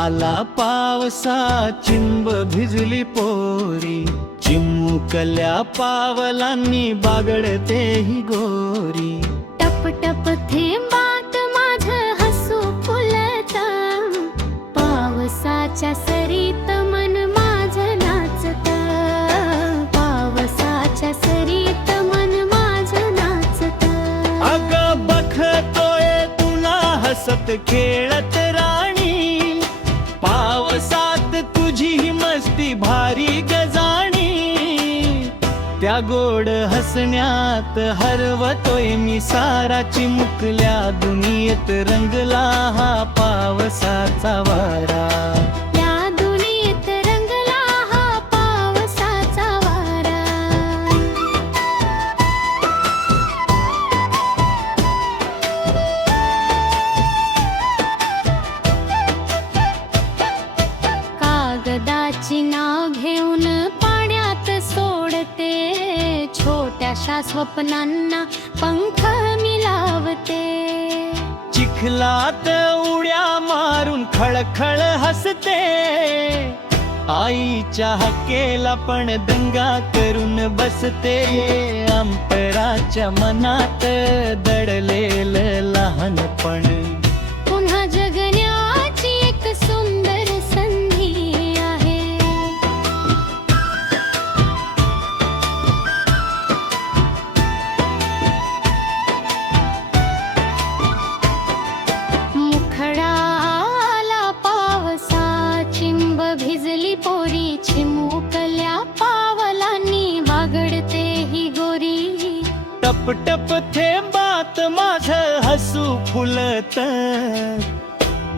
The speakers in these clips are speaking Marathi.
आला पावसा चिंब भिजली पोरी, चिमुकल्या पावलांनी बागडते ही गोरी. टप टप थेंबात माझं हसू फुलत, पावसाच्या सरीत मन माझं नाचत, पावसाच्या सरीत मन माझं नाचत. अगं बघतोय तुला हसत खेळत राणी, पावसात तुझी मस्ती भारी गजाणी. त्या गोड हसण्यात हरवतोय मी सारा, चिमुकल्या दुनियेत रंगला हा पावसाचा वारा. या दुनियेत रंगला हा पावसाचा वारा. कागदाची नाव घेऊन पाण्यात सोडते, छोट्याशा स्वप्नांना पंख मिलावते. चिखलात उड्या मारून खळखळ हसते, आईच्या हकेला पण दंगा करून बसते. अंतराच्या मनात दडलेलं लहानपण पुन्हा जगण्याची एक सुंदर संधी आहे. मुखडाला पावसा चिंब भिजली पोरी, चिमुकल्या पावलांनी बागडते ही गोरी. टप टप थेंबात माझं हसू फुलत,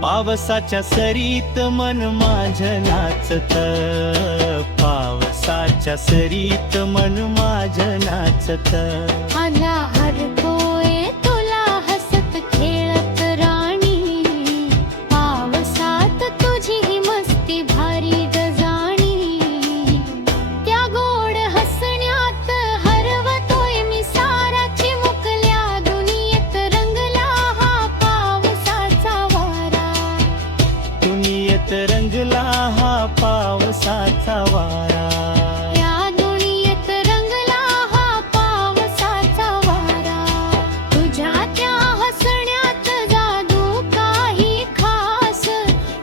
पावसाच्या सरीत मन माझं नाचत, पावसाच्या सरीत मन माझं नाचत. आला हरतोय तुला हसत खेळत राणी, पावसात तुझी ही मस्ती भारी गजाणी. त्या गोड हसण्यात हरवतोय मी सारा, चिमुकल्या दुनियेत रंगला हा पावसाचा वारा. दुनियेत रंगला हा पावसाचा वारा. या दुनियेत रंगला हा पावसाचा वारा. तुझ्या त्या हसण्यात जादू काही खास,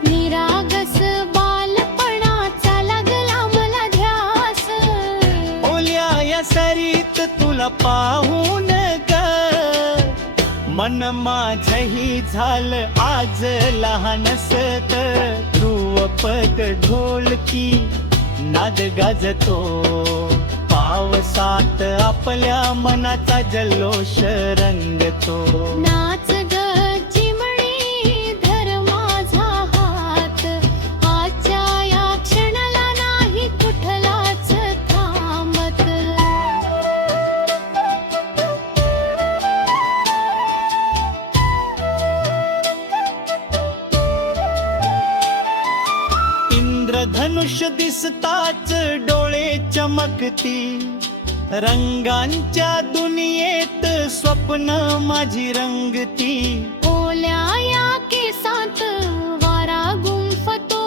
निरागस बालपणाचा लागला मला ध्यास. ओल्या या सरीत तुला पाहून ग, मन माझही झालं आज लहानसत. ध्रुवपद ढोलकी नाद गाजतो, पावसात आपल्या मनाचा जल्लोष रंगतो. नाच ग चिमणी धर माझा हात, आजच्या या क्षणाला नाही कुठलाच थांबत. इंद्रधनुष्य दिसताच डोळे चमकती, रंगांच्या दुनियेत स्वप्न माझी रंगती. ओल्या या केसात वारा गुंफतो,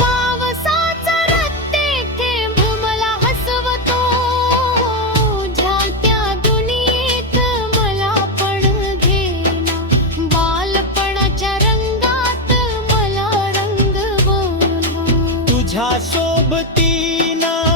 पावसाचा रत्ते थेंब मला हसवतो. त्या दुनियेत मला पण घेना, बालपणाच्या रंगात मला रंगवून. तुझ्या सोबतीनं